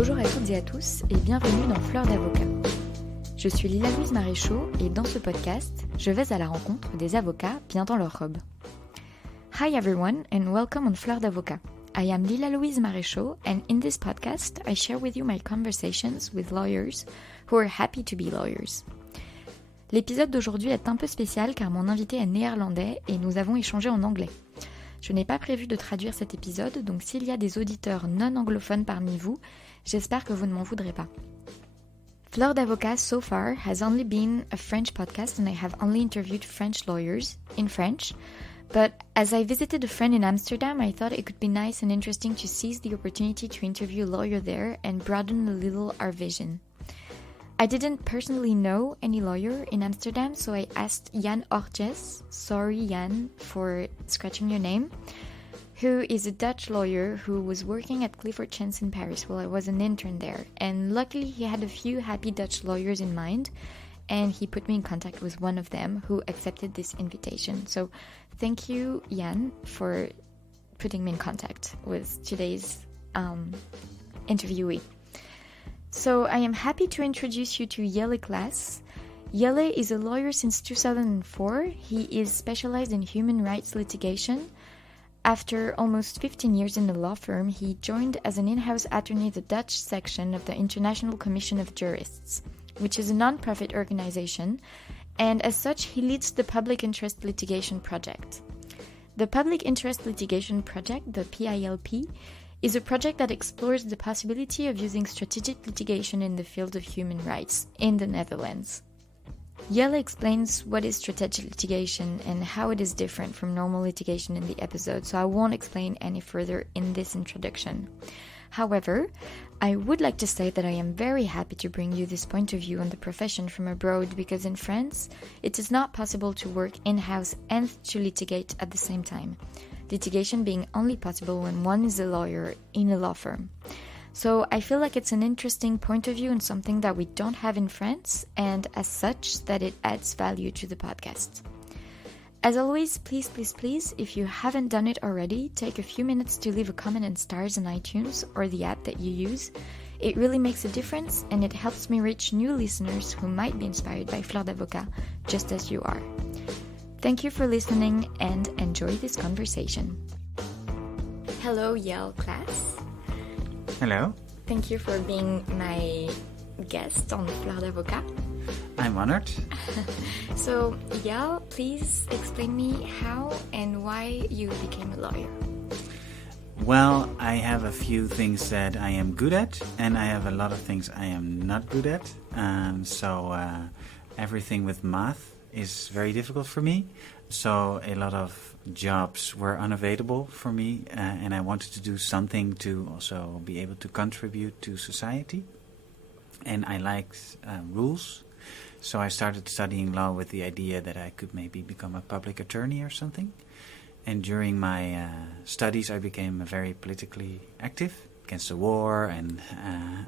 Bonjour à toutes et à tous et bienvenue dans Fleurs d'avocat. Je suis Lila-Louise Maréchaux et dans ce podcast, je vais à la rencontre des avocats bien dans leur robe. Hi everyone and welcome on Fleurs d'avocat. I am Lila-Louise Maréchaux and in this podcast, I share with you my conversations with lawyers who are happy to be lawyers. L'épisode d'aujourd'hui est un peu spécial car mon invité est néerlandais et nous avons échangé en anglais. Je n'ai pas prévu de traduire cet épisode, donc s'il y a des auditeurs non anglophones parmi vous, j'espère que vous ne m'en voudrez pas. Fleurs d'avocat so far has only been a French podcast and I have only interviewed French lawyers in French, but as I visited a friend in Amsterdam, I thought it could be nice and interesting to seize the opportunity to interview a lawyer there and broaden a little our vision. I didn't personally know any lawyer in Amsterdam, so I asked Jan Ortjes, sorry Jan for scratching your name, who is a Dutch lawyer who was working at Clifford Chance in Paris while I was an intern there. And luckily he had a few happy Dutch lawyers in mind, and he put me in contact with one of them who accepted this invitation. So thank you, Jan, for putting me in contact with today's interviewee. So I am happy to introduce you to Jelle Klaas. Jelle is a lawyer since 2004. He is specialized in human rights litigation. After almost 15 years in the law firm, he joined as an in-house attorney the Dutch section of the International Commission of Jurists, which is a non-profit organization, and as such he leads the Public Interest Litigation Project. The Public Interest Litigation Project, the PILP, is a project that explores the possibility of using strategic litigation in the field of human rights in the Netherlands. Jelle explains what is strategic litigation and how it is different from normal litigation in the episode, so I won't explain any further in this introduction. However, I would like to say that I am very happy to bring you this point of view on the profession from abroad because in France, it is not possible to work in-house and to litigate at the same time. Litigation being only possible when one is a lawyer in a law firm. So I feel like it's an interesting point of view and something that we don't have in France, and as such, that it adds value to the podcast. As always, please, if you haven't done it already, take a few minutes to leave a comment and stars on iTunes or the app that you use. It really makes a difference and it helps me reach new listeners who might be inspired by Fleurs d'avocat, just as you are. Thank you for listening and enjoy this conversation. Hello, Jelle Klaas. Hello. Thank you for being my guest on Fleurs d'avocat. I'm honored. So, Jelle, please explain me how and why you became a lawyer. Well, I have a few things that I am good at, and I have a lot of things I am not good at. So everything with math is very difficult for me. So a lot of jobs were unavailable for me, and I wanted to do something to also be able to contribute to society. And I liked rules. So I started studying law with the idea that I could maybe become a public attorney or something. And during my studies, I became very politically active against the war and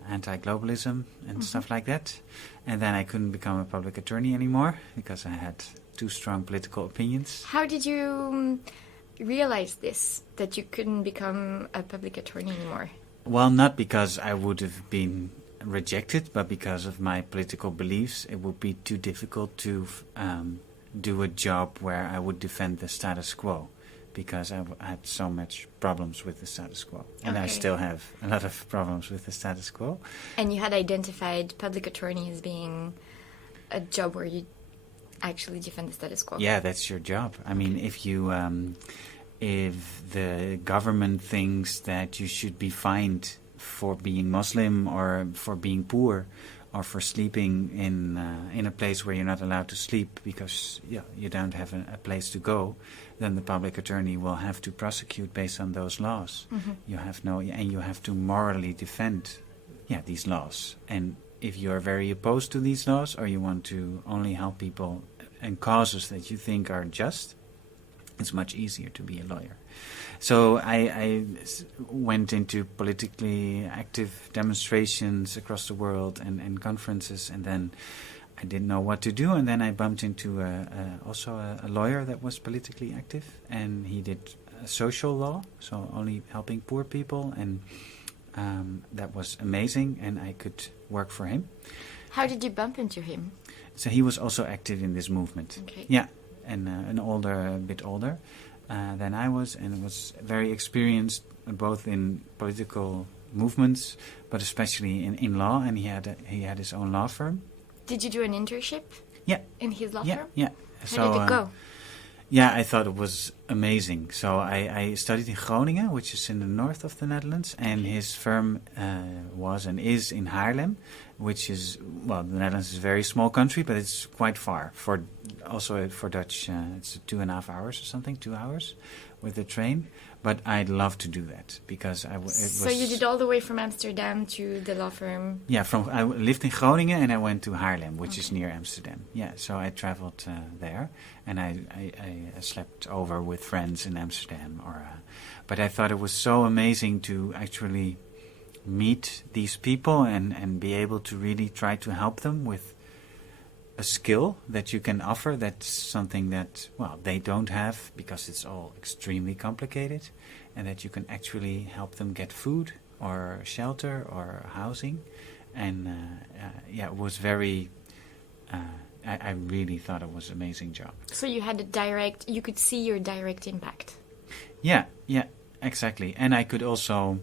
anti-globalism and stuff like that. And then I couldn't become a public attorney anymore because I had too strong political opinions. How did you realize this, that you couldn't become a public attorney anymore? Well, not because I would have been rejected, but because of my political beliefs. It would be too difficult to do a job where I would defend the status quo, because I had so much problems with the status quo. And I still have a lot of problems with the status quo. And you had identified public attorney as being a job where you actually defend the status quo. Yeah, that's your job. I mean, if the government thinks that you should be fined for being Muslim or for being poor or for sleeping in a place where you're not allowed to sleep because you don't have a place to go, then the public attorney will have to prosecute based on those laws. Mm-hmm. You have to morally defend these laws. And if you are very opposed to these laws or you want to only help people in causes that you think are just, it's much easier to be a lawyer. So I went into politically active demonstrations across the world and conferences, and then I didn't know what to do, and then I bumped into also a lawyer that was politically active, and he did social law, so only helping poor people, and that was amazing, and I could work for him. How did you bump into him? So he was also active in this movement. Okay. Yeah, and a bit older than I was, and was very experienced both in political movements, but especially in law. And he had his own law firm. Did you do an internship? Yeah. In his law Yeah, firm? yeah. How did it go? Yeah, I thought it was amazing. So I studied in Groningen, which is in the north of the Netherlands, and his firm was and is in Haarlem, which is, well, the Netherlands is a very small country, but it's quite far. For Dutch, it's 2.5 hours or something, 2 hours with the train. But I'd love to do that because So you did all the way from Amsterdam to the law firm? Yeah, I lived in Groningen and I went to Haarlem, which is near Amsterdam. Yeah, so I traveled there, and I slept over with friends in Amsterdam. But I thought it was so amazing to actually meet these people and be able to really try to help them with a skill that you can offer. That's something that, well, they don't have because it's all extremely complicated, and that you can actually help them get food or shelter or housing. And it was very, I really thought it was an amazing job. So you could see your direct impact. Yeah, exactly. And I could also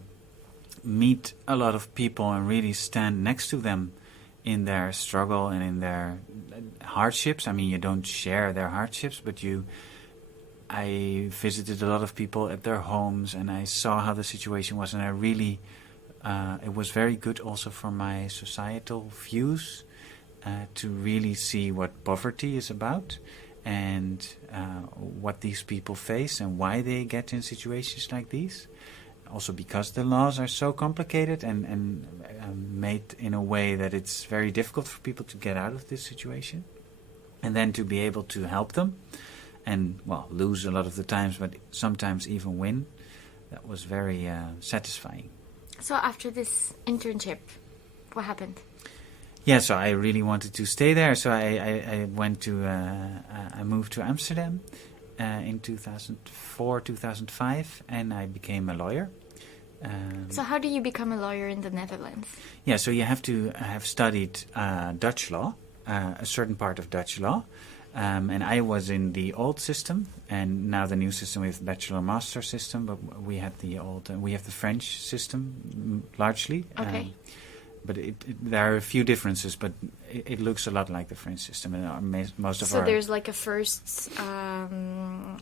meet a lot of people and really stand next to them in their struggle and in their hardships. I mean, you don't share their hardships, but I visited a lot of people at their homes, and I saw how the situation was, and I really, it was very good also for my societal views to really see what poverty is about, and what these people face and why they get in situations like these. Also because the laws are so complicated and made in a way that it's very difficult for people to get out of this situation. And then to be able to help them and, well, lose a lot of the times, but sometimes even win. That was very satisfying. So after this internship, what happened? Yeah, so I really wanted to stay there. So I moved to Amsterdam in 2004, 2005, and I became a lawyer. So how do you become a lawyer in the Netherlands? Yeah, so you have to have studied Dutch law, a certain part of Dutch law. And I was in the old system, and now the new system with bachelor-master system, but we had we have the French system largely. Okay. But there are a few differences, but it looks a lot like the French system. And most of So there's like a first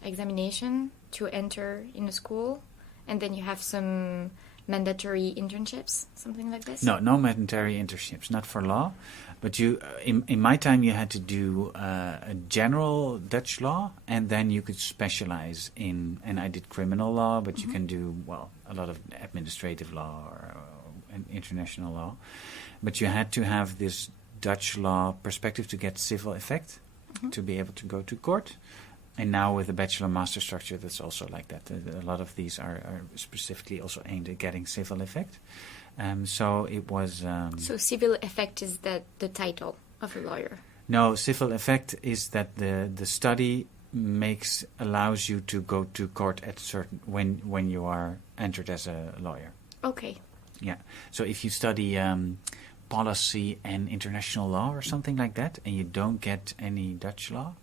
examination to enter in a school, and then you have some mandatory internships, something like this? No mandatory internships, not for law. But in my time, you had to do a general Dutch law, and then you could specialize in, and I did criminal law, but you can do, well, a lot of administrative law or international law. But you had to have this Dutch law perspective to get civil effect, to be able to go to court. And now with the bachelor-master structure, that's also like that. A lot of these are specifically also aimed at getting civil effect. So it was... so civil effect is the title of a lawyer? No, civil effect is that the study allows you to go to court at when you are entered as a lawyer. Okay. Yeah. So if you study policy and international law or something like that, and you don't get any Dutch law,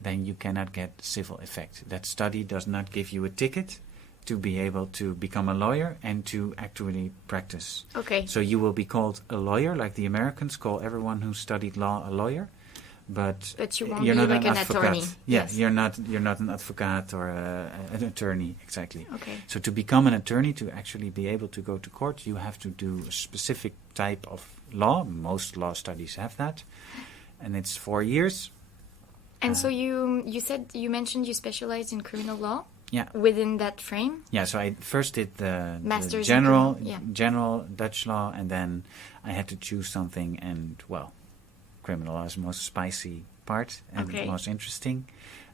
then you cannot get civil effect. That study does not give you a ticket to be able to become a lawyer and to actually practice. Okay. So you will be called a lawyer, like the Americans call everyone who studied law a lawyer, but you won't you're be not like an advocate. attorney. Yeah, Yes. you're not an advocate or an attorney, exactly. Okay. So to become an attorney, to actually be able to go to court, you have to do a specific type of law. Most law studies have that, and it's 4 years. And so you mentioned you specialized in criminal law? Yeah. Within that frame? Yeah, so I first did the Masters general in general Dutch law, and then I had to choose something, and, well, criminal law is the most spicy part and most interesting,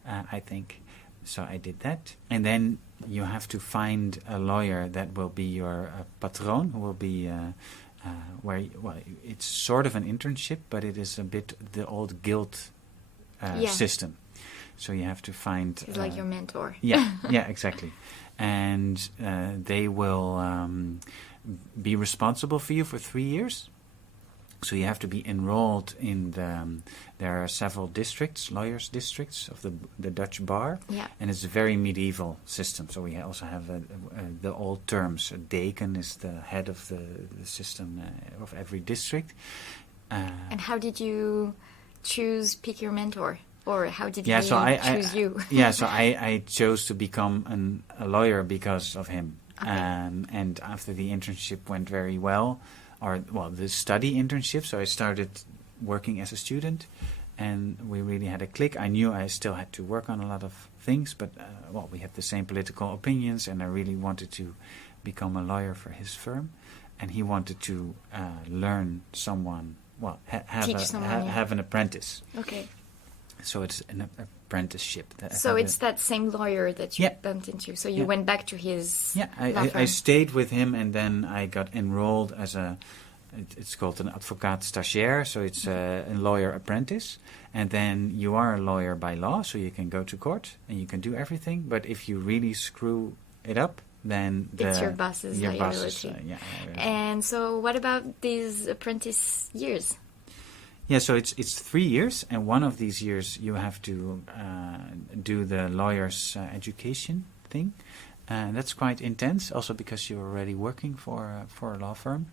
I think. So I did that. And then you have to find a lawyer that will be your patroon, who will be it's sort of an internship, but it is a bit the old guild system. So you have to find... He's like your mentor. Yeah, exactly. And they will be responsible for you for 3 years. So you have to be enrolled in there are several districts, lawyers' districts of the Dutch bar. Yeah. And it's a very medieval system. So we also have the old terms. A decan is the head of the system of every district. And how did you pick your mentor? Or how did he choose you? So I chose to become a lawyer because of him. Okay. And after the internship went very well, the study internship, so I started working as a student, and we really had a click. I knew I still had to work on a lot of things, but we had the same political opinions, and I really wanted to become a lawyer for his firm, and he wanted to learn someone, have an apprentice. Okay. So it's an apprenticeship. So it's that same lawyer that you bumped into. So you went back to his law firm. I stayed with him, and then I got enrolled as it's called an advocaat stagiair, so it's a lawyer apprentice. And then you are a lawyer by law, so you can go to court and you can do everything. But if you really screw it up, then it's your boss's liability. And so what about these apprentice years? Yeah, so it's 3 years, and one of these years you have to do the lawyer's education thing. And that's quite intense, also because you're already working for a law firm.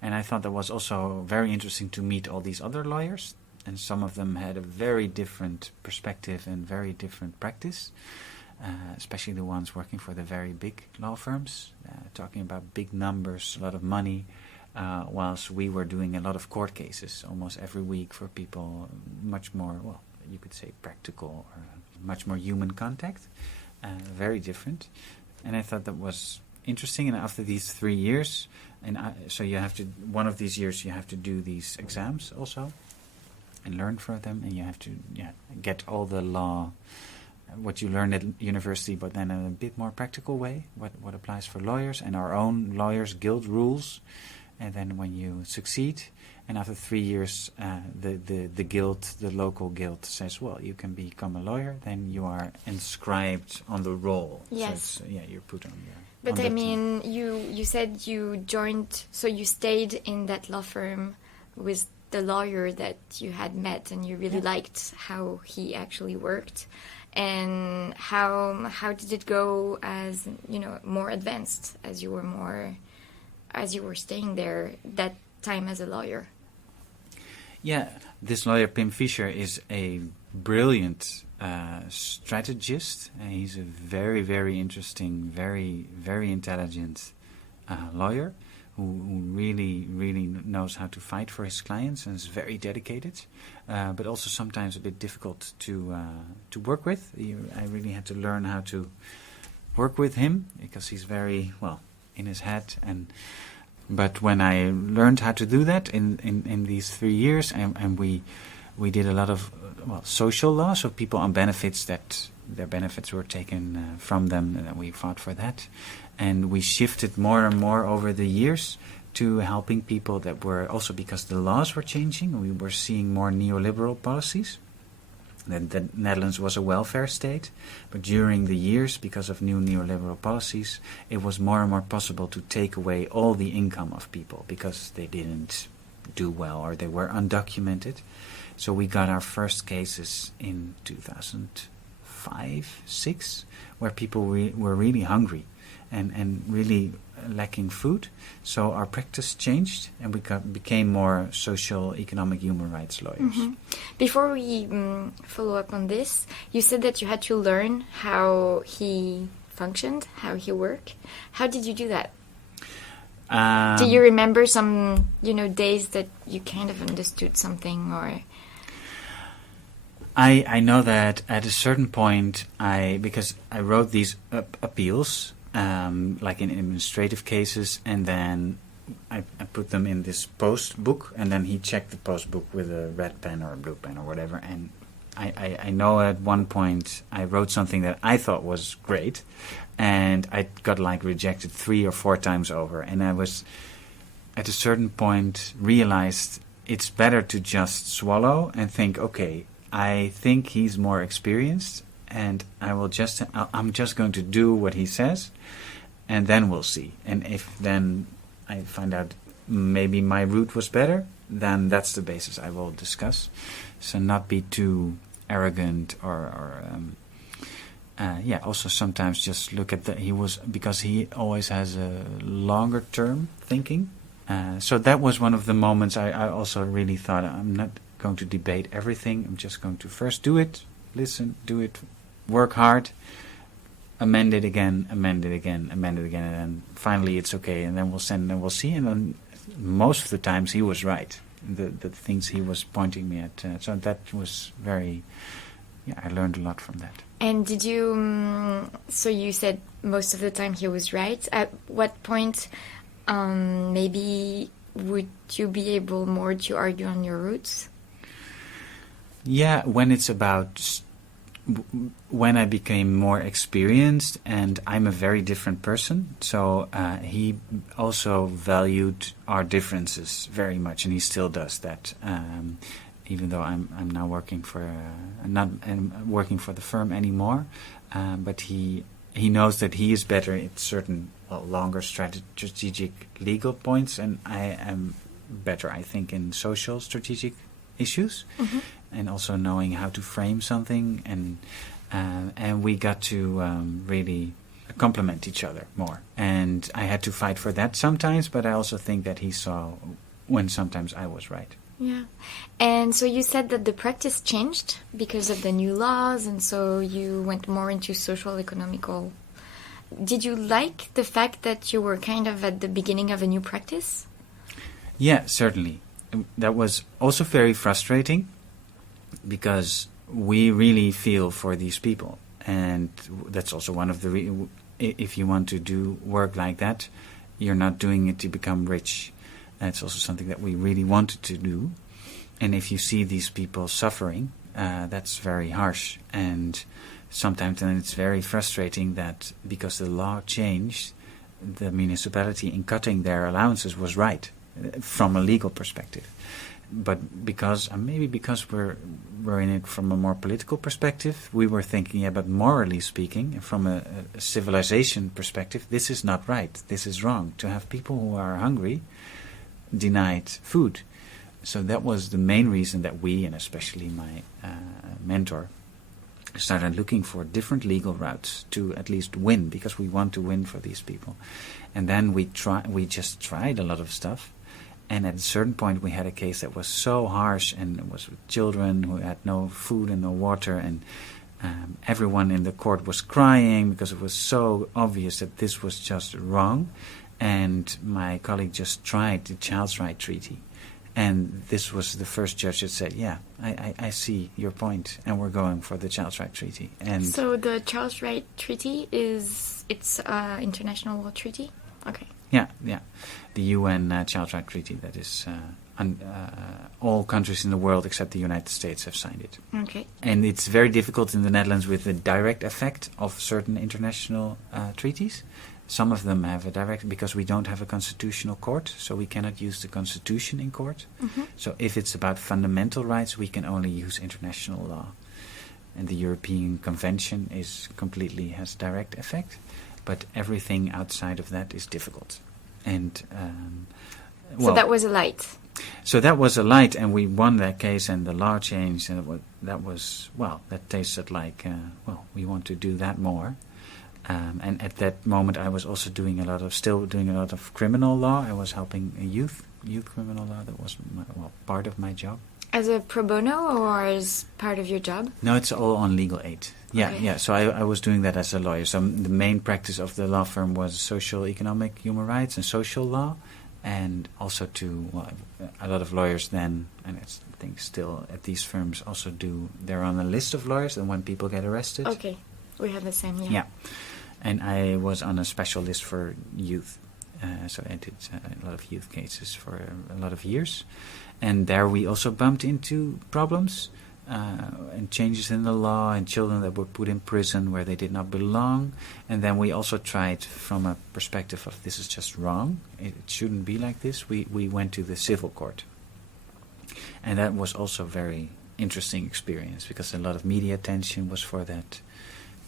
And I thought that was also very interesting to meet all these other lawyers. And some of them had a very different perspective and very different practice, especially the ones working for the very big law firms, talking about big numbers, a lot of money, whilst we were doing a lot of court cases almost every week for people much more, you could say practical, or much more human contact, very different. And I thought that was interesting. And after these 3 years, so you have to, one of these years you have to do these exams also and learn for them, and you have to get all the law, what you learned at university, but then in a bit more practical way, what applies for lawyers and our own lawyers guild rules. And then when you succeed, and after 3 years, the guild, the local guild says, well, you can become a lawyer, then you are inscribed on the roll. Yes. So you're put on your... But I mean, you said you joined, so you stayed in that law firm with the lawyer that you had met, and you really liked how he actually worked. And how did it go as, more advanced as you were staying there that time as a lawyer? Yeah, this lawyer, Pim Fischer, is a brilliant strategist. He's a very, very interesting, very, very intelligent lawyer who really, really knows how to fight for his clients and is very dedicated, but also sometimes a bit difficult to work with. I really had to learn how to work with him because he's very, in his head. But when I learned how to do that in these 3 years, and we did a lot of social law, so people on benefits that their benefits were taken from them, and we fought for that. And we shifted more and more over the years to helping people that were, also because the laws were changing, we were seeing more neoliberal policies. The Netherlands was a welfare state, but during the years, because of new neoliberal policies, it was more and more possible to take away all the income of people because they didn't do well or they were undocumented. So we got our first cases in 2005-06, where people were really hungry and really lacking food. So our practice changed, and we became more social, economic, human rights lawyers. Mm-hmm. Before we follow up on this, you said that you had to learn how he functioned, how he worked. How did you do that? Do you remember some, days that you kind of understood something, or? I know that at a certain point, because I wrote these appeals, like in administrative cases, and then I put them in this post book, and then he checked the post book with a red pen or a blue pen or whatever. And I know at one point I wrote something that I thought was great, and I got rejected 3 or 4 times over. And I was at a certain point realized it's better to just swallow and think, okay, I think he's more experienced, and I'm just going to do what he says. and then we'll see. And if then I find out maybe my route was better, then that's the basis I will discuss. So not be too arrogant also sometimes just look at because he always has a longer term thinking. So that was one of the moments I also really thought, I'm not going to debate everything. I'm just going to first do it, listen, do it, work hard, amend it again, and then finally it's okay, and then we'll send and we'll see. And then most of the times he was right. The things he was pointing me at. So that was very, I learned a lot from that. And did you, so you said most of the time he was right. At what point maybe would you be able more to argue on your roots? Yeah, when it's about when I became more experienced, and I'm a very different person, so he also valued our differences very much, and he still does that. Even though I'm now working for not working for the firm anymore, but he knows that he is better at certain longer strategic legal points, and I am better, I think, in social strategic issues, and also knowing how to frame something, and we got to really complement each other more. And I had to fight for that sometimes, but I also think that he saw when sometimes I was right. Yeah. And so you said that the practice changed because of the new laws, and so you went more into social economical. Did you like the fact that you were kind of at the beginning of a new practice? Yeah, certainly. That was also very frustrating because we really feel for these people. And that's also one of the if you want to do work like that, you're not doing it to become rich. That's also something that we really wanted to do. And if you see these people suffering, that's very harsh. And sometimes then it's very frustrating that because the law changed, the municipality in cutting their allowances was right from a legal perspective. But because we're in it from a more political perspective, we were thinking, but morally speaking, from a civilization perspective, this is not right. This is wrong. To have people who are hungry denied food. So that was the main reason that we, and especially my mentor, started looking for different legal routes to at least win, because we want to win for these people. And then we just tried a lot of stuff. And at a certain point we had a case that was so harsh, and it was with children who had no food and no water, and everyone in the court was crying because it was so obvious that this was just wrong. And my colleague just tried the Child's Right Treaty. And this was the first judge that said, yeah, I see your point, and we're going for the Child's Right Treaty. And so the Child's Right Treaty it's international law treaty? Okay. Yeah. The UN Child's Right Treaty, that is all countries in the world except the United States have signed it. Okay. And it's very difficult in the Netherlands with the direct effect of certain international treaties. Some of them have a direct, because we don't have a constitutional court, so we cannot use the constitution in court. So if it's about fundamental rights, we can only use international law. And the European Convention has direct effect, but everything outside of that is difficult. And so that was a light. So that was a light, and we won that case, and the law changed, and that tasted like, we want to do that more. And at that moment, I was also still doing a lot of criminal law. I was helping youth criminal law. That was part of my job. As a pro bono or as part of your job? No, it's all on legal aid. Yeah, okay. Yeah. So I was doing that as a lawyer. So the main practice of the law firm was social, economic, human rights, and social law, and also a lot of lawyers then, and I think still at these firms also they're on a list of lawyers, and when people get arrested. Okay, we have the same. Yeah. And I was on a special list for youth. So I did a lot of youth cases for a lot of years. And there we also bumped into problems and changes in the law, and children that were put in prison where they did not belong. And then we also tried from a perspective of this is just wrong. It shouldn't be like this. We went to the civil court. And that was also a very interesting experience, because a lot of media attention was for that.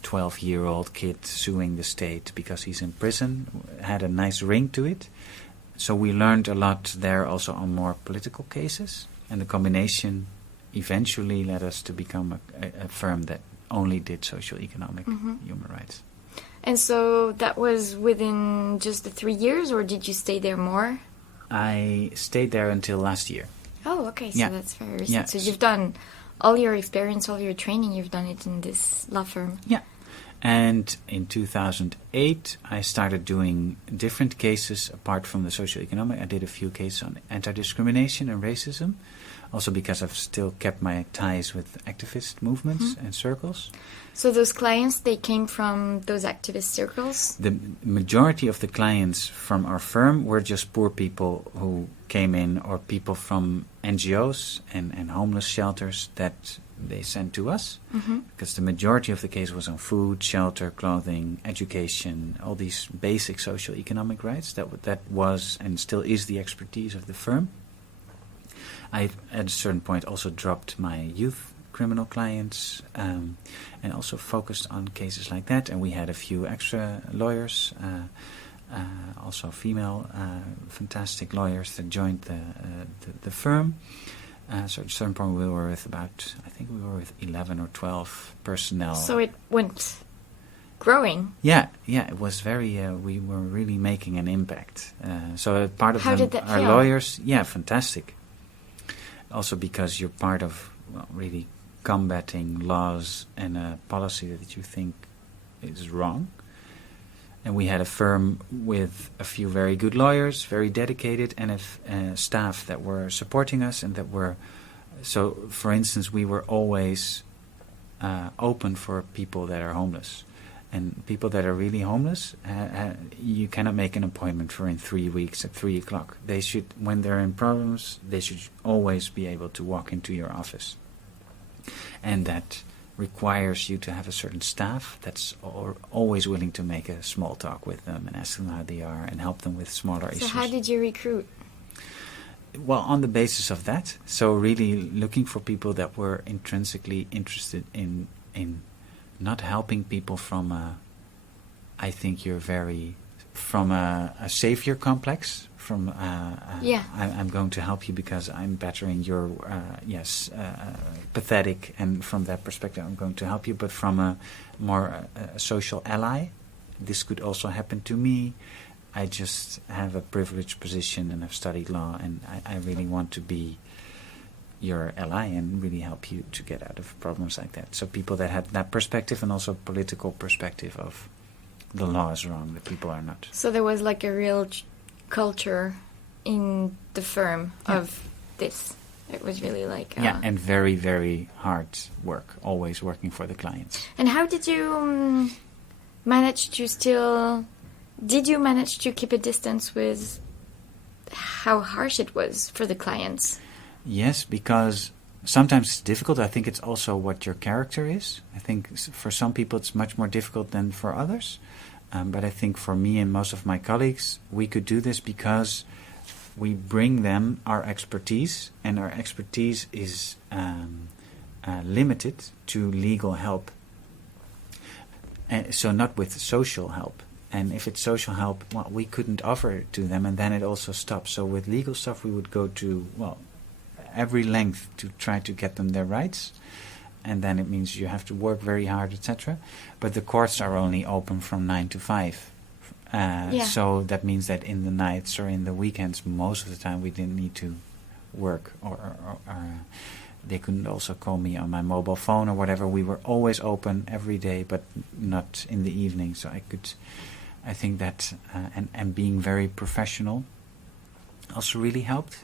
12-year-old kid suing the state because he's in prison had a nice ring to it. So we learned a lot there also on more political cases, and the combination eventually led us to become a firm that only did social economic human rights. And so that was within just the 3 years, or did you stay there more? I stayed there until last year. Oh, okay, so Yeah. that's very recent. Yeah. So you've done all your experience, all your training, you've done it in this law firm. Yeah. And in 2008, I started doing different cases apart from the socio-economic. I did a few cases on anti-discrimination and racism, also because I've still kept my ties with activist movements and circles. So those clients, they came from those activist circles? The majority of the clients from our firm were just poor people who came in, or people from NGOs and homeless shelters that they sent to us, because the majority of the case was on food, shelter, clothing, education, all these basic social economic rights. That was and still is the expertise of the firm. I, at a certain point, also dropped my youth criminal clients and also focused on cases like that. And we had a few extra lawyers, also female, fantastic lawyers that joined the firm. So at a certain point we were with I think we were with 11 or 12 personnel. So it went growing. Yeah, it was very, we were really making an impact. So part of How them did that are feel? lawyers. Yeah, fantastic. Also because you're part of really combating laws and a policy that you think is wrong. And we had a firm with a few very good lawyers, very dedicated, and a staff that were supporting us and that were... So, for instance, we were always open for people that are homeless. And people that are really homeless, you cannot make an appointment for in 3 weeks at 3 o'clock. They should, when they're in problems, they should always be able to walk into your office. And that requires you to have a certain staff that's always willing to make a small talk with them and ask them how they are and help them with smaller issues. So how did you recruit? Well, on the basis of that. So really looking for people that were intrinsically interested in not helping people from I think you're very, from a savior complex, from I'm going to help you because I'm bettering your, pathetic, and from that perspective I'm going to help you, but from a more social ally. This could also happen to me. I just have a privileged position and I've studied law, and I really want to be your ally and really help you to get out of problems like that. So people that had that perspective, and also political perspective of the law is wrong, the people are not. So there was like a real culture in the firm of this. It was really like... and very, very hard work, always working for the clients. And how did you manage to still... Did you manage to keep a distance with how harsh it was for the clients? Yes, because sometimes it's difficult. I think it's also what your character is. I think for some people it's much more difficult than for others. But I think for me and most of my colleagues, we could do this because we bring them our expertise, and our expertise is limited to legal help. So not with social help. And if it's social help, well, we couldn't offer it to them, and then it also stops. So with legal stuff, we would go to, every length to try to get them their rights, and then it means you have to work very hard, etc. But the courts are only open from 9 to 5. So that means that in the nights or in the weekends, most of the time we didn't need to work, or they couldn't also call me on my mobile phone or whatever. We were always open every day, but not in the evening. So I think that and being very professional also really helped.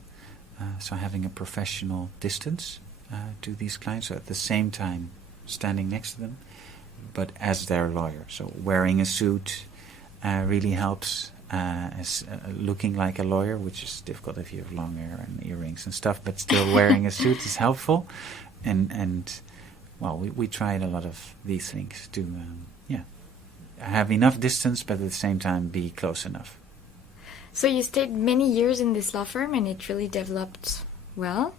So having a professional distance to these clients, so at the same time standing next to them, but as their lawyer. So wearing a suit really helps, as looking like a lawyer, which is difficult if you have long hair and earrings and stuff, but still wearing a suit is helpful. And we tried a lot of these things to have enough distance, but at the same time be close enough. So you stayed many years in this law firm, and it really developed well.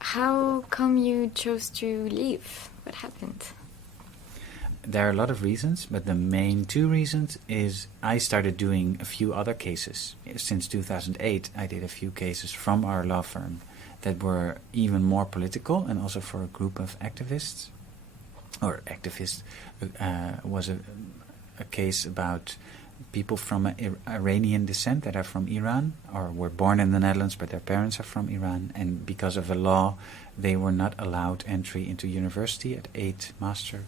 How come you chose to leave? What happened? there are a lot of reasons, but the main two reasons is I started doing a few other cases. Since 2008, I did a few cases from our law firm that were even more political, and also for a group of activists. Or activist was a case about people from Iranian descent that are from Iran or were born in the Netherlands but their parents are from Iran, and because of a law they were not allowed entry into university at 8 master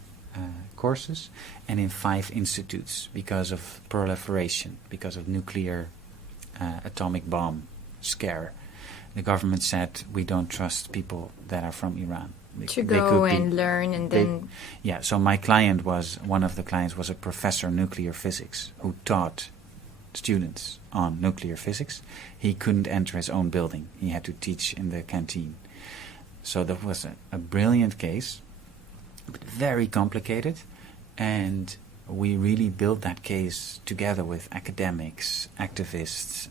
courses and in 5 institutes because of proliferation, because of nuclear atomic bomb scare. The government said we don't trust people that are from Iran. To go and learn and then... Yeah, so my client one of the clients was a professor of nuclear physics who taught students on nuclear physics. He couldn't enter his own building. He had to teach in the canteen. So that was a brilliant case, but very complicated. And we really built that case together with academics, activists,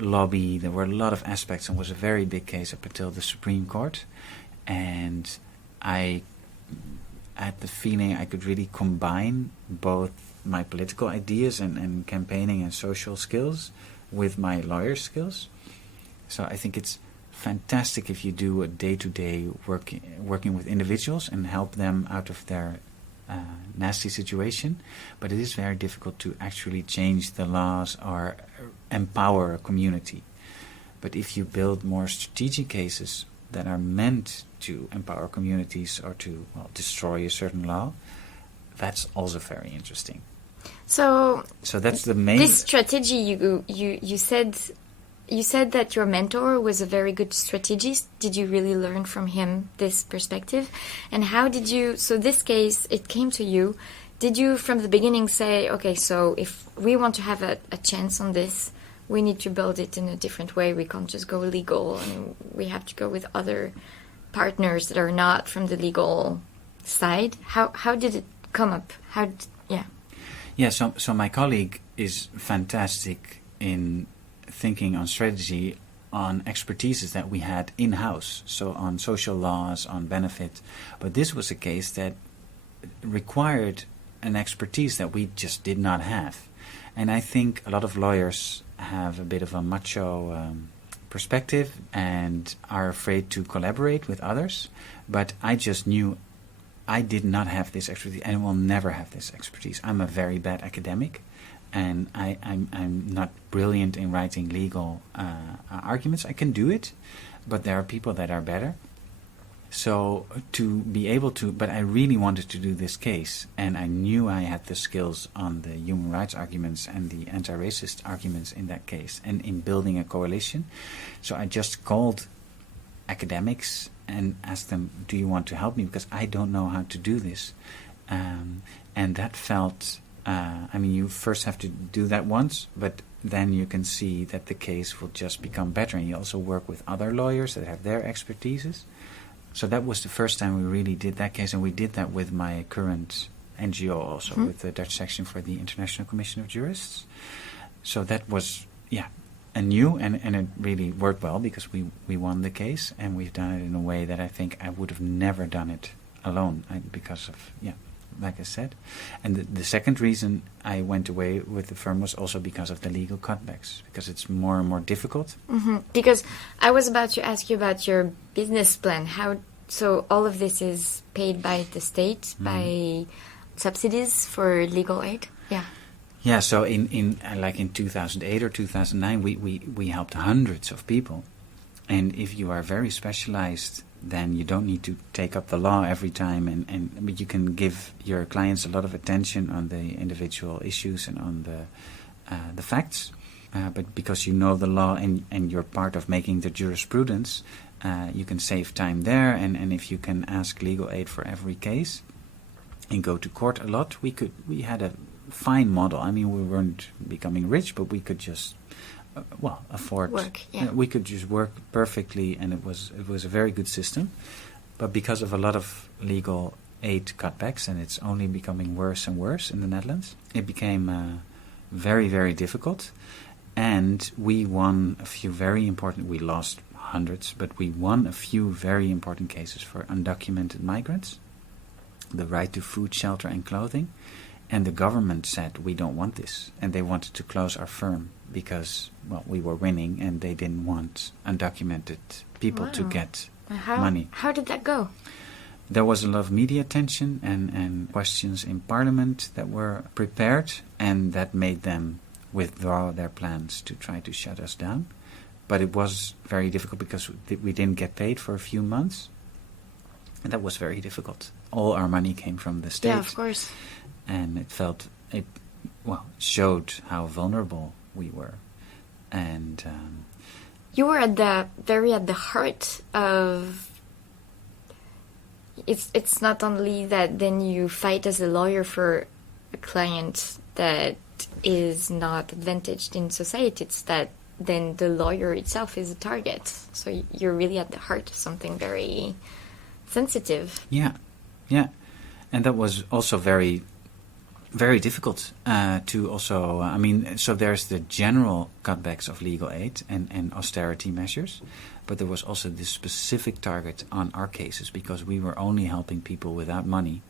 lobby. There were a lot of aspects, and was a very big case up until the Supreme Court. And I had the feeling I could really combine both my political ideas and campaigning and social skills with my lawyer skills. So I think it's fantastic if you do a day-to-day working with individuals and help them out of their nasty situation. But it is very difficult to actually change the laws or empower a community. But if you build more strategic cases that are meant to empower communities or to destroy a certain law, that's also very interesting. So that's the main... This strategy, you said that your mentor was a very good strategist. Did you really learn from him this perspective? And how did you... So this case, it came to you. Did you from the beginning say, okay, so if we want to have a chance on this, we need to build it in a different way. We can't just go legal, and we have to go with other partners that are not from the legal side. How did it come up? So my colleague is fantastic in thinking on strategy, on expertises that we had in-house, so on social laws, on benefit. But this was a case that required an expertise that we just did not have. And I think a lot of lawyers have a bit of a macho perspective and are afraid to collaborate with others. But I just knew I did not have this expertise and will never have this expertise. I'm a very bad academic, and I'm not brilliant in writing legal arguments. I can do it, but there are people that are better. So to be able to, but I really wanted to do this case, and I knew I had the skills on the human rights arguments and the anti-racist arguments in that case, and in building a coalition. So I just called academics and asked them, do you want to help me? Because I don't know how to do this. And that felt, you first have to do that once, but then you can see that the case will just become better. And you also work with other lawyers that have their expertises. So that was the first time we really did that case, and we did that with my current NGO also, with the Dutch section for the International Commission of Jurists. So that was, new, and it really worked well because we won the case, and we've done it in a way that I think I would have never done it alone because of, like I said. And the second reason I went away with the firm was also because of the legal cutbacks, because it's more and more difficult. Mm-hmm. Because I was about to ask you about your business plan. So all of this is paid by the state, by subsidies for legal aid? Yeah. Yeah, so in 2008 or 2009, we helped hundreds of people. And if you are very specialized, then you don't need to take up the law every time, but you can give your clients a lot of attention on the individual issues and on the facts. But because you know the law and you're part of making the jurisprudence, you can save time there. And if you can ask legal aid for every case and go to court a lot, we had a fine model. I mean, we weren't becoming rich, but we could just afford work. We could just work perfectly, and it was a very good system. But because of a lot of legal aid cutbacks, and it's only becoming worse and worse in the Netherlands, it became very, very difficult. And we won a few very important. We lost hundreds, but we won a few very important cases for undocumented migrants. the right to food, shelter and clothing. And the government said, we don't want this. And they wanted to close our firm because, well, we were winning and they didn't want undocumented people to get money. How did that go? There was a lot of media attention and questions in Parliament that were prepared, and that made them withdraw their plans to try to shut us down. But it was very difficult because we didn't get paid for a few months. And that was very difficult. All our money came from the state. Yeah, of course. And it showed how vulnerable we were. And you were at the heart of. It's not only that then you fight as a lawyer for a client that is not advantaged in society. It's that then the lawyer itself is a target. So you're really at the heart of something very sensitive. Yeah. And that was also very, very difficult to also... so there's the general cutbacks of legal aid and austerity measures, but there was also this specific target on our cases because we were only helping people without money.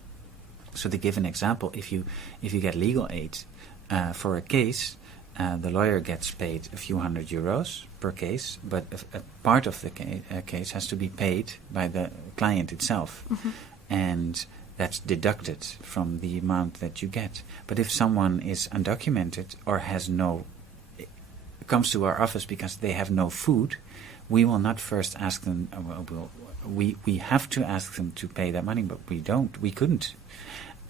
So to give an example, if you get legal aid for a case, the lawyer gets paid a few €100 per case, but a part of the case has to be paid by the client itself. Mm-hmm. And that's deducted from the amount that you get. But if someone is undocumented or comes to our office because they have no food, we will not first ask them. We have to ask them to pay that money, but we couldn't.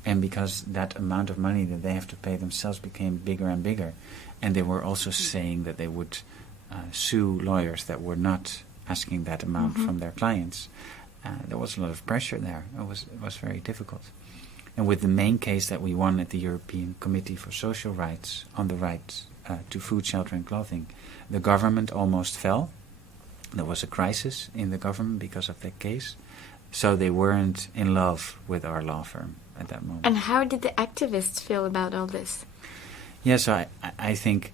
And because that amount of money that they have to pay themselves became bigger and bigger, and they were also saying that they would sue lawyers that were not asking that amount from their clients. There was a lot of pressure there. It was very difficult. And with the main case that we won at the European Committee for Social Rights on the right to food, shelter and clothing, the government almost fell. There was a crisis in the government because of that case. So they weren't in love with our law firm at that moment. And how did the activists feel about all this? Yeah, so I think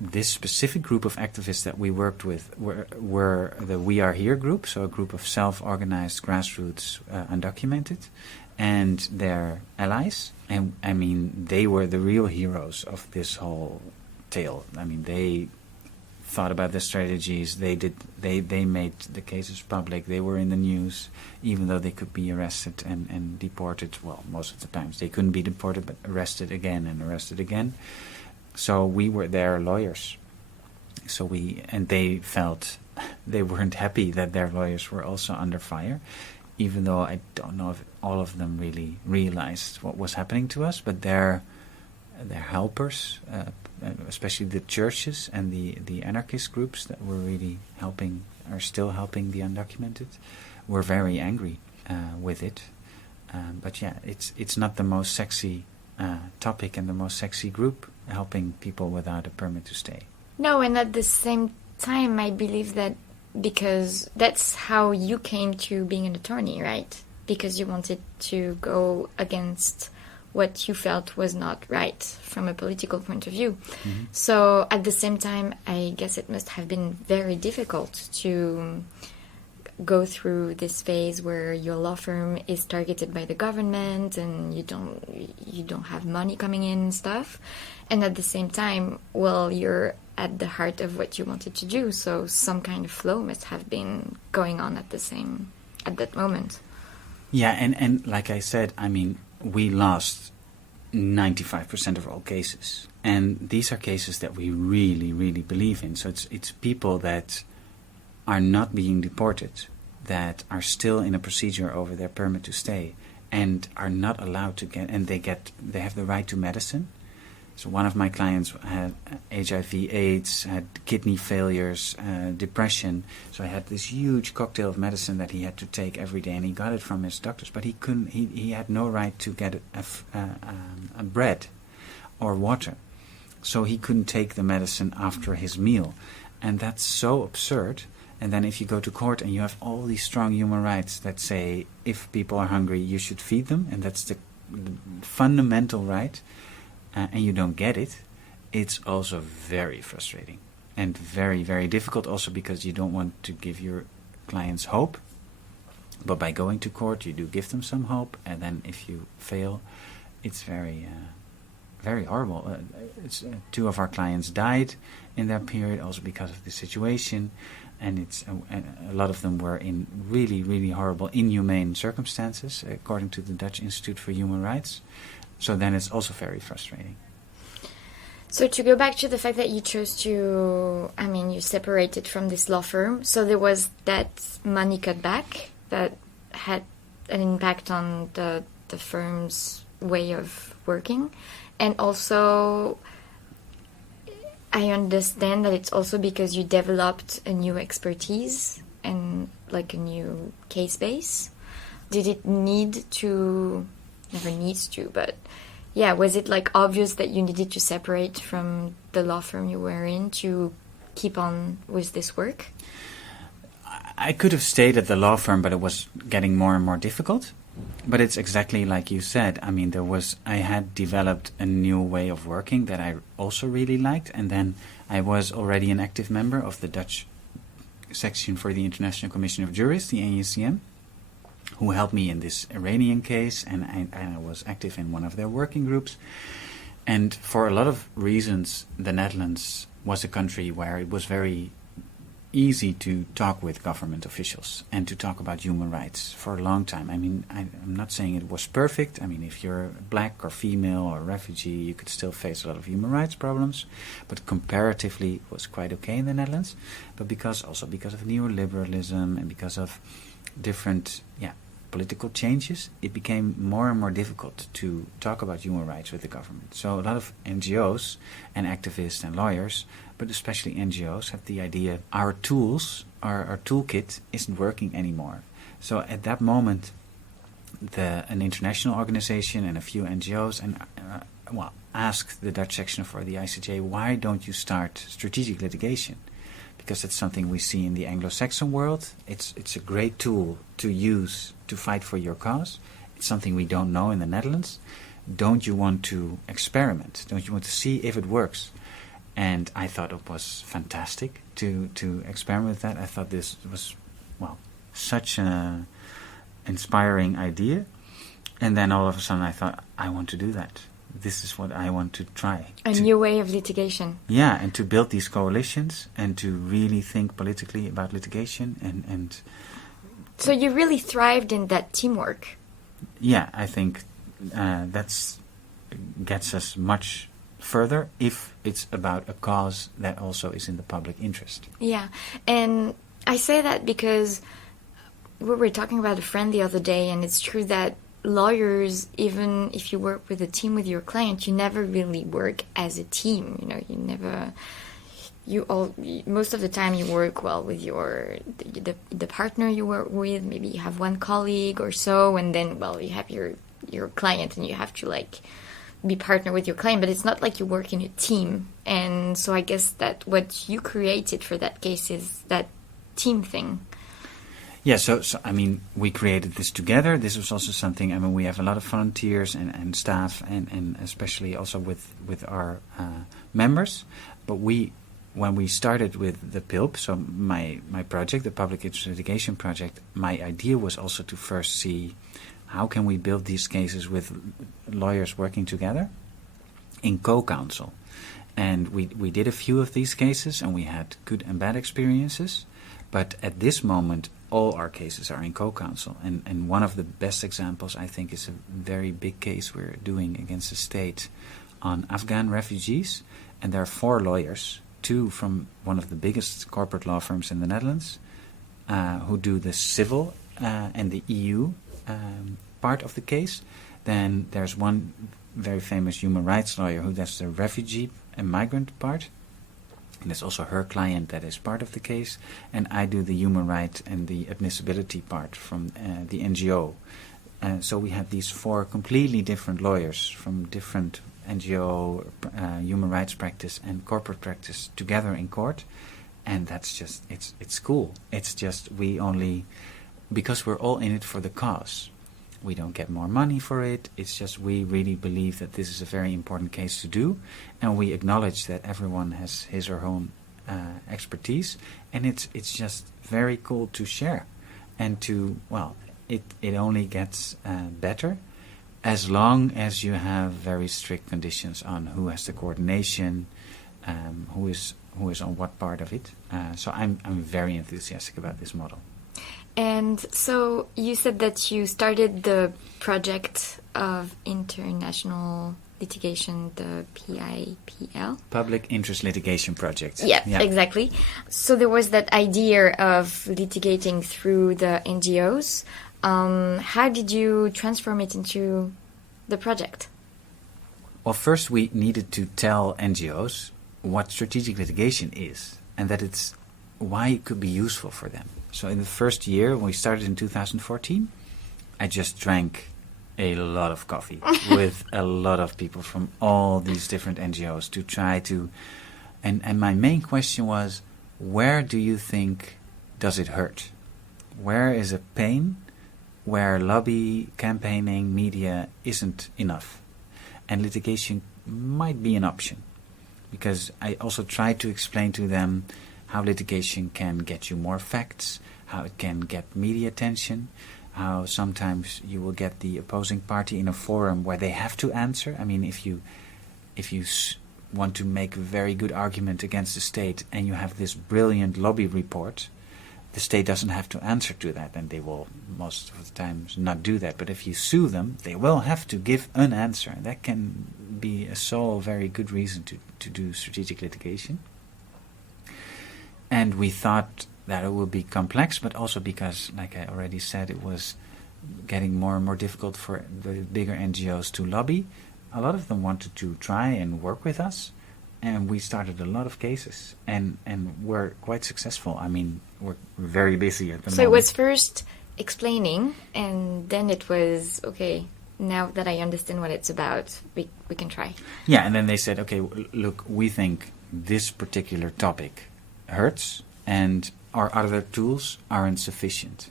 this specific group of activists that we worked with were the We Are Here group, so a group of self-organized grassroots undocumented, and their allies. And I mean, they were the real heroes of this whole tale. I mean, they thought about the strategies. They made the cases public. They were in the news, even though they could be arrested and deported. Well, most of the times they couldn't be deported, but arrested again and arrested again. So we were their lawyers. And they felt they weren't happy that their lawyers were also under fire, even though I don't know if all of them really realized what was happening to us, but their helpers, especially the churches and the anarchist groups that were really are still helping the undocumented, were very angry with it. But yeah, it's not the most sexy topic and the most sexy group, helping people without a permit to stay. No, and at the same time, I believe that because that's how you came to being an attorney, right? Because you wanted to go against what you felt was not right from a political point of view. Mm-hmm. So at the same time, I guess it must have been very difficult to go through this phase where your law firm is targeted by the government and you don't have money coming in and stuff. And at the same time, well, you're at the heart of what you wanted to do, so some kind of flow must have been going on at that moment. Yeah, and like I said, I mean, we lost 95% of all cases. And these are cases that we really, really believe in. So it's people that are not being deported, that are still in a procedure over their permit to stay, and are not allowed to they have the right to medicine. So one of my clients had HIV/AIDS, had kidney failures, depression. So he had this huge cocktail of medicine that he had to take every day, and he got it from his doctors. But he couldn't. He had no right to get a bread or water. So he couldn't take the medicine after his meal, and that's so absurd. And then if you go to court and you have all these strong human rights that say if people are hungry, you should feed them, and that's the fundamental right. And you don't get it, it's also very frustrating and very, very difficult also because you don't want to give your clients hope. But by going to court, you do give them some hope, and then if you fail, it's very horrible. Two of our clients died in that period, also because of the situation, and a lot of them were in really, really horrible, inhumane circumstances, according to the Dutch Institute for Human Rights. So then it's also very frustrating. So to go back to the fact that you chose to, you separated from this law firm, so there was that money cut back that had an impact on the firm's way of working. And also, I understand that it's also because you developed a new expertise and like a new case base. Did it never needs to, but yeah, was it like obvious that you needed to separate from the law firm you were in to keep on with this work? I could have stayed at the law firm, but it was getting more and more difficult. But it's exactly like you said. I had developed a new way of working that I also really liked, and then I was already an active member of the Dutch section for the International Commission of Jurists, the NUCM, who helped me in this Iranian case, and I was active in one of their working groups. And for a lot of reasons, the Netherlands was a country where it was very easy to talk with government officials and to talk about human rights for a long time. I'm not saying it was perfect. If you're black or female or refugee, you could still face a lot of human rights problems, but comparatively it was quite okay in the Netherlands. But because of neoliberalism and because of different political changes, it became more and more difficult to talk about human rights with the government. So a lot of NGOs and activists and lawyers, but especially NGOs, have the idea our tools, our toolkit isn't working anymore. So at that moment, an international organization and a few NGOs asked the Dutch section for the ICJ, why don't you start strategic litigation? Because it's something we see in the Anglo-Saxon world. It's a great tool to use to fight for your cause. It's something we don't know in the Netherlands. Don't you want to experiment? Don't you want to see if it works? And I thought it was fantastic to experiment with that. I thought this was, such an inspiring idea. And then all of a sudden I thought, I want to do that. This is what I want to try. A new way of litigation. Yeah, and to build these coalitions and to really think politically about litigation. And so you really thrived in that teamwork. Yeah, I think that's gets us much further if it's about a cause that also is in the public interest. Yeah, and I say that because we were talking about a friend the other day, and it's true that lawyers, even if you work with a team with your client, you never really work as a team. Most of the time you work with the partner you work with. Maybe you have one colleague or so, and then you have your client, and you have to be partner with your client. But it's not like you work in a team. And so I guess that what you created for that case is that team thing. Yeah, so we created this together. This was also something, we have a lot of volunteers and staff, and especially also with our members. But when we started with the PILP, so my project, the Public Interest Litigation Project, my idea was also to first see how can we build these cases with lawyers working together in co-counsel. And we did a few of these cases, and we had good and bad experiences. But at this moment, all our cases are in co-counsel. And one of the best examples, I think, is a very big case we're doing against the state on Afghan refugees. And there are 4 lawyers, 2 from one of the biggest corporate law firms in the Netherlands, who do the civil and the EU part of the case. Then there's one very famous human rights lawyer who does the refugee and migrant part. And it's also her client that is part of the case. And I do the human rights and the admissibility part from the NGO. So we have these 4 completely different lawyers from different NGO, human rights practice and corporate practice together in court. And that's just, it's cool. It's just because we're all in it for the cause. We don't get more money for it. It's just we really believe that this is a very important case to do, and we acknowledge that everyone has his or her own expertise, and it's just very cool to share, and to it only gets better as long as you have very strict conditions on who has the coordination, who is on what part of it. So I'm very enthusiastic about this model. And so you said that you started the project of international litigation, the PIPL? Public Interest Litigation Project. Yeah, exactly. So there was that idea of litigating through the NGOs. How did you transform it into the project? Well, first we needed to tell NGOs what strategic litigation is and that it's why it could be useful for them. So in the first year, when we started in 2014, I just drank a lot of coffee with a lot of people from all these different NGOs to try to... And my main question was, where do you think does it hurt? Where is a pain where lobby, campaigning, media isn't enough? And litigation might be an option. Because I also tried to explain to them how litigation can get you more facts, how it can get media attention, how sometimes you will get the opposing party in a forum where they have to answer. I mean, if you want to make a very good argument against the state and you have this brilliant lobby report, the state doesn't have to answer to that, and they will most of the times not do that. But if you sue them, they will have to give an answer. That can be a sole very good reason to do strategic litigation. And we thought that it would be complex, but also because, like I already said, it was getting more and more difficult for the bigger NGOs to lobby. A lot of them wanted to try and work with us, and we started a lot of cases, and we're quite successful. I mean, we're very busy at the moment. So it was first explaining, and then it was, okay, now that I understand what it's about, we can try. Yeah, and then they said, okay, look, we think this particular topic hurts, and our other tools aren't sufficient.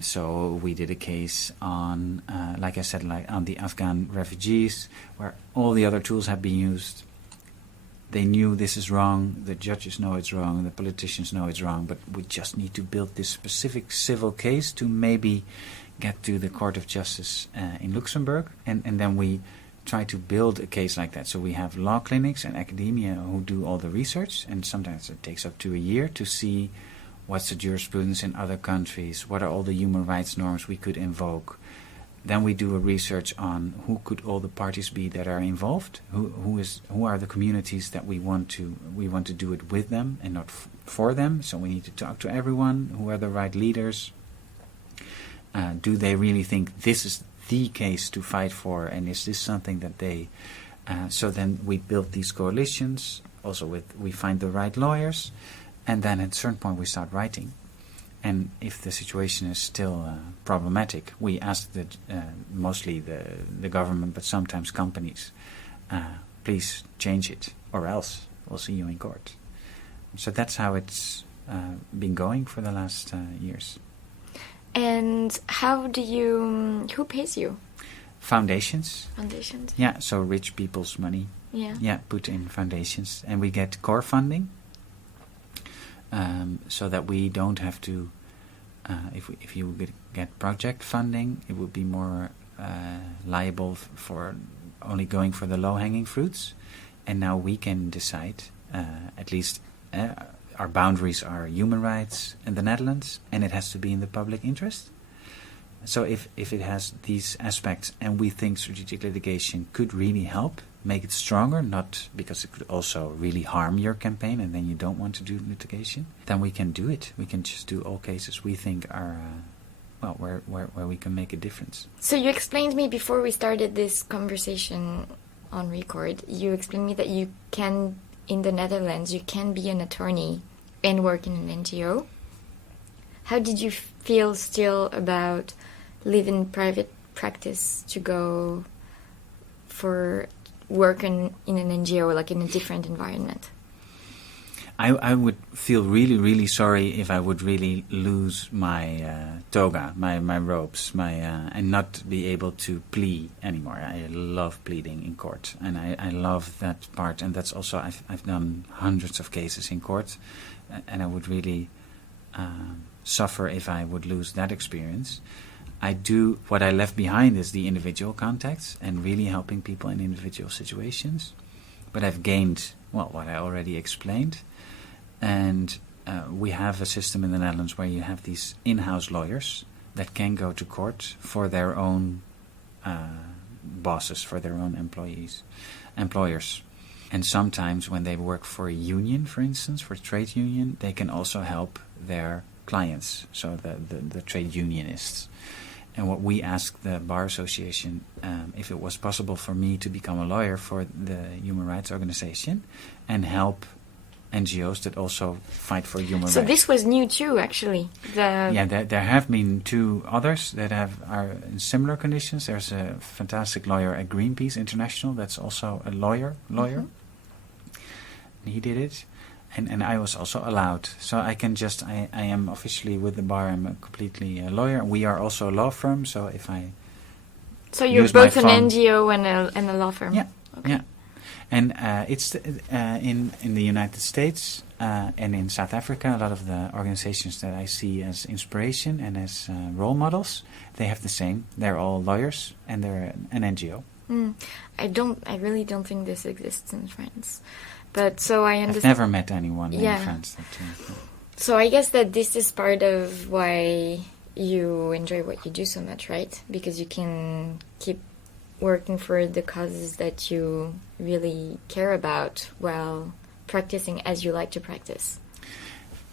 So we did a case on, like I said, like on the Afghan refugees, where all the other tools have been used. They knew this is wrong, the judges know it's wrong, the politicians know it's wrong, but we just need to build this specific civil case to maybe get to the Court of Justice in Luxembourg, and then we try to build a case like that. So we have law clinics and academia who do all the research, and sometimes it takes up to a year to see what's the jurisprudence in other countries, what are all the human rights norms we could invoke. Then we do a research on who could all the parties be that are involved, who are the communities that we want to do it with them and not for them. So we need to talk to everyone. Who are the right leaders? Do they really think this is the case to fight for, and is this something that they... so then we build these coalitions, also we find the right lawyers, and then at a certain point we start writing. And if the situation is still problematic, we ask mostly the government, but sometimes companies, please change it, or else we'll see you in court. So that's how it's been going for the last years. And who pays you? Foundations. Foundations? Yeah, so rich people's money. Yeah, put in foundations. And we get core funding, so that we don't have to, if you get project funding, it would be more liable for only going for the low-hanging fruits. And now we can decide, at least our boundaries are human rights in the Netherlands, and it has to be in the public interest. So if it has these aspects, and we think strategic litigation could really help make it stronger, not because it could also really harm your campaign and then you don't want to do litigation, then we can do it. We can just do all cases we think are where we can make a difference. So you explained me before we started this conversation on record, you explained me that you can, in the Netherlands, you can be an attorney and work in an NGO. How did you feel still about leaving private practice to go for work in an NGO, like in a different environment? I would feel really, really sorry if I would really lose my toga, my robes, and not be able to plead anymore. I love pleading in court, and I love that part. And that's also, I've done hundreds of cases in court, and I would really suffer if I would lose that experience. what I left behind is the individual contacts and really helping people in individual situations. But I've gained, well, what I already explained. And we have a system in the Netherlands where you have these in-house lawyers that can go to court for their own bosses, for their own employers. And sometimes when they work for a union, for instance, for a trade union, they can also help their clients, so the trade unionists. And what we asked the Bar Association, if it was possible for me to become a lawyer for the human rights organization and help NGOs that also fight for human rights. So this was new too, actually. There have been 2 others that are in similar conditions. There's a fantastic lawyer at Greenpeace International that's also a lawyer. Mm-hmm. And he did it. And I was also allowed. So I can just, I am officially with the bar, I'm completely a lawyer. We are also a law firm, so if I So you're both an NGO and a law firm? Yeah, okay. Yeah. And it's in the United States and in South Africa, a lot of the organizations that I see as inspiration and as role models, they have the same. They're all lawyers and they're an NGO. I really don't think this exists in France. But so I understand. I've never met anyone in France. So I guess that this is part of why you enjoy what you do so much, right? Because you can keep working for the causes that you really care about while practicing as you like to practice.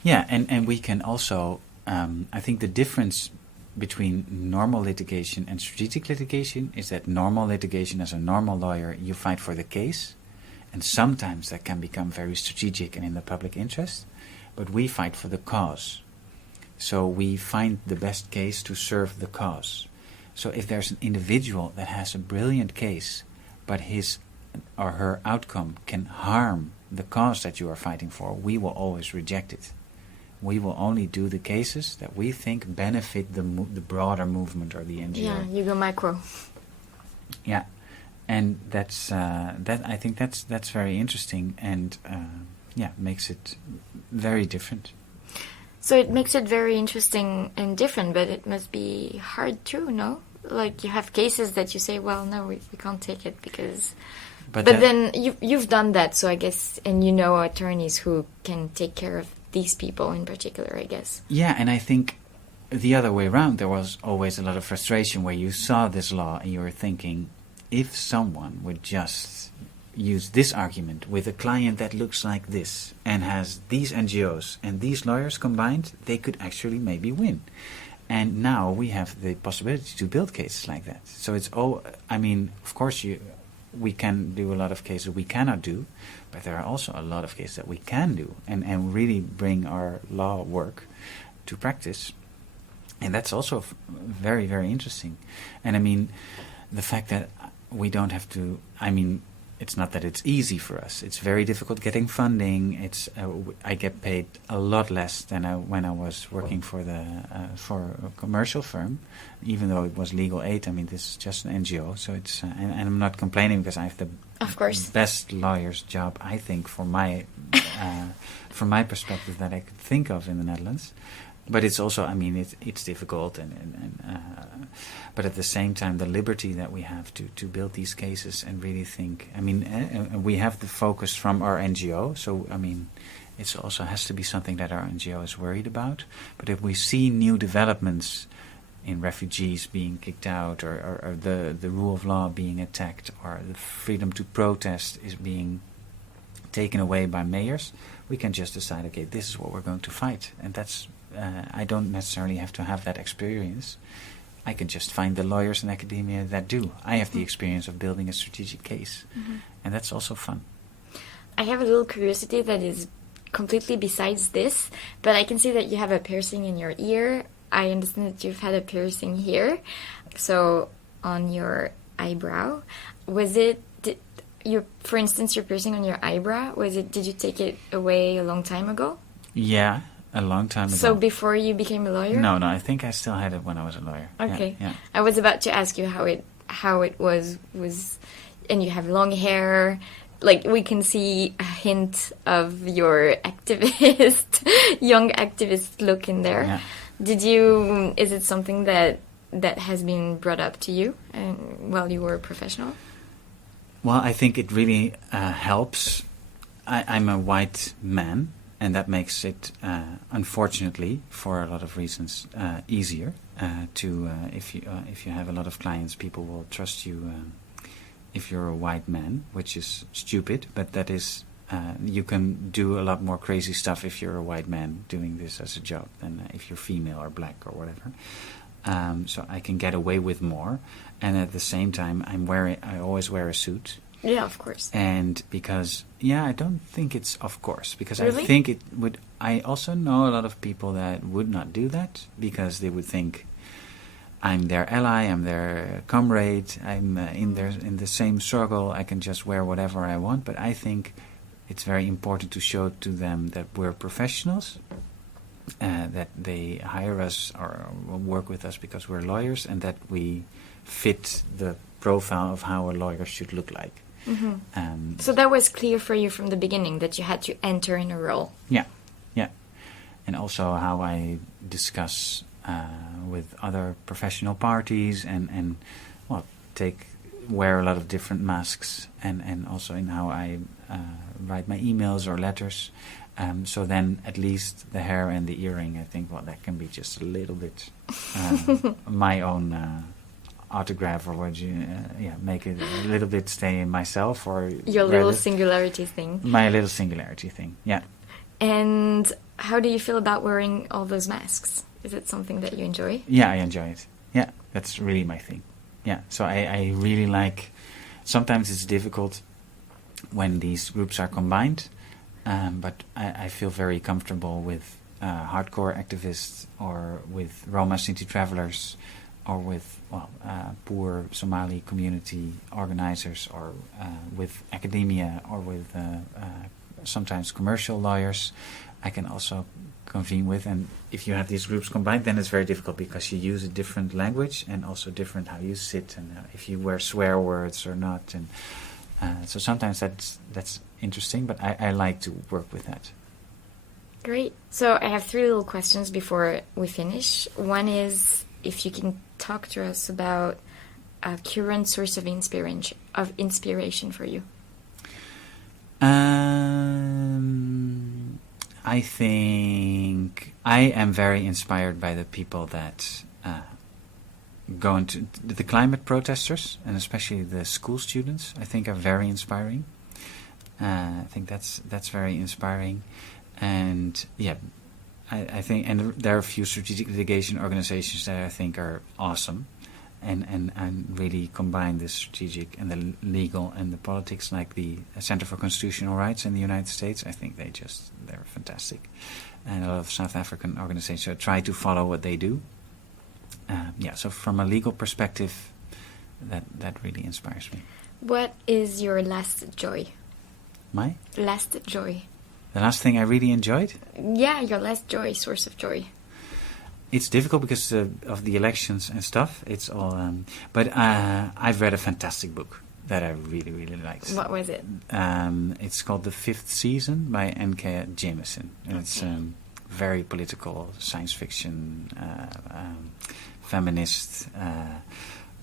Yeah, and we can also, I think the difference between normal litigation and strategic litigation is that normal litigation, as a normal lawyer, you fight for the case. And sometimes that can become very strategic and in the public interest. But we fight for the cause. So we find the best case to serve the cause. So if there's an individual that has a brilliant case, but his or her outcome can harm the cause that you are fighting for, we will always reject it. We will only do the cases that we think benefit the broader movement or the NGO. Yeah, you go micro. Yeah. And that's I think that's very interesting and makes it very different. So it makes it very interesting and different, but it must be hard too, no? Like you have cases that you say, well, no, we can't take it because. But then you've done that, so I guess, and you know attorneys who can take care of these people in particular, I guess. Yeah, and I think the other way around, there was always a lot of frustration where you saw this law and you were thinking, if someone would just use this argument with a client that looks like this and has these NGOs and these lawyers combined, they could actually maybe win. And now we have the possibility to build cases like that. So it's of course we can do a lot of cases we cannot do, but there are also a lot of cases that we can do and really bring our law work to practice. And that's also very, very interesting. And the fact that we don't have to, it's not that it's easy for us. It's very difficult getting funding. I get paid a lot less than when I was working for a commercial firm, even though it was legal aid. This is just an NGO, so it's and I'm not complaining because I have the best lawyer's job, I think, from my perspective that I could think of in the Netherlands. But it's also, it's difficult, but at the same time, the liberty that we have to build these cases and really think. We have the focus from our NGO, so it also has to be something that our NGO is worried about. But if we see new developments in refugees being kicked out, or the rule of law being attacked, or the freedom to protest is being taken away by mayors, we can just decide, okay, this is what we're going to fight, and that's. I don't necessarily have to have that experience. I can just find the lawyers in academia that do. I have the experience of building a strategic case, and that's also fun. I have a little curiosity that is completely besides this, but I can see that you have a piercing in your ear. I understand that you've had a piercing here, so on your eyebrow. For instance, your piercing on your eyebrow, did you take it away a long time ago? Yeah. A long time ago. So before you became a lawyer? No, I think I still had it when I was a lawyer. Okay. Yeah. I was about to ask you how it was, and you have long hair. Like, we can see a hint of your young activist look in there. Yeah. Is it something that that has been brought up to you while you were a professional? Well, I think it really helps. I'm a white man, and that makes it, unfortunately, for a lot of reasons, easier to if you have a lot of clients, people will trust you if you're a white man, which is stupid, but that is. You can do a lot more crazy stuff if you're a white man doing this as a job than if you're female or black or whatever. So I can get away with more, and at the same time, I always wear a suit. Yeah, of course. And because, I don't think it's of course, because Really? I think it would. I also know a lot of people that would not do that because they would think, I'm their ally, I'm their comrade, I'm in the same struggle. I can just wear whatever I want. But I think it's very important to show to them that we're professionals, that they hire us or work with us because we're lawyers, and that we fit the profile of how a lawyer should look like. Mm-hmm. So that was clear for you from the beginning, that you had to enter in a role. Yeah. And also how I discuss with other professional parties and wear a lot of different masks, and also in how I write my emails or letters. So then at least the hair and the earring, I think, that can be just a little bit my own autograph, or would you make it a little bit stay in myself, or your little singularity thing. My little singularity thing, yeah. And how do you feel about wearing all those masks? Is it something that you enjoy? Yeah, I enjoy it. Yeah, that's really my thing. Yeah, so I really like. Sometimes it's difficult when these groups are combined, but I feel very comfortable with hardcore activists, or with Roma Sinti travelers, or with poor Somali community organizers, or with academia, or with sometimes commercial lawyers. I can also convene with, and if you have these groups combined, then it's very difficult because you use a different language and also different how you sit, and if you wear swear words or not, and so sometimes that's interesting, but I like to work with that. Great. So I have 3 little questions before we finish. One is if you can talk to us about a current source of inspiration for you. I think I am very inspired by the people that go into the climate protesters, and especially the school students. I think are very inspiring. I think that's very inspiring, and I think, and there are a few strategic litigation organizations that I think are awesome, and really combine the strategic and the legal and the politics, like the Center for Constitutional Rights in the United States. I think they're fantastic, and a lot of South African organizations try to follow what they do. So from a legal perspective, that really inspires me. What is your last joy? My? Last joy. The last thing I really enjoyed? Yeah, your last joy, source of joy. It's difficult because of the elections and stuff. It's all, but I've read a fantastic book that I really, really liked. What was it? It's called The Fifth Season by N.K. Jemisin. And Okay. It's very political, science fiction, feminist,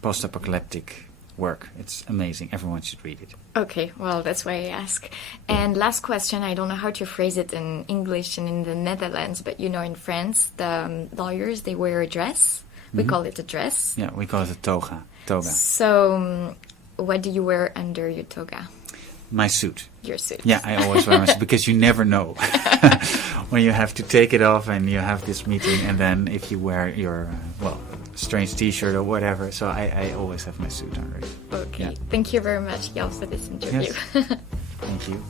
post-apocalyptic work. It's amazing. Everyone should read it. Okay, well, that's why I ask. And last question, I don't know how to phrase it in English and in the Netherlands, but in France, the lawyers, they wear a dress. We call it a dress. Yeah, we call it a toga. So, what do you wear under your toga? My suit. Your suit. Yeah, I always wear my suit because you never know when you have to take it off and you have this meeting, and then if you wear your strange T-shirt or whatever. So I always have my suit on. Right? Okay. Yeah. Thank you very much, Jelle, for this interview. Yes. Thank you.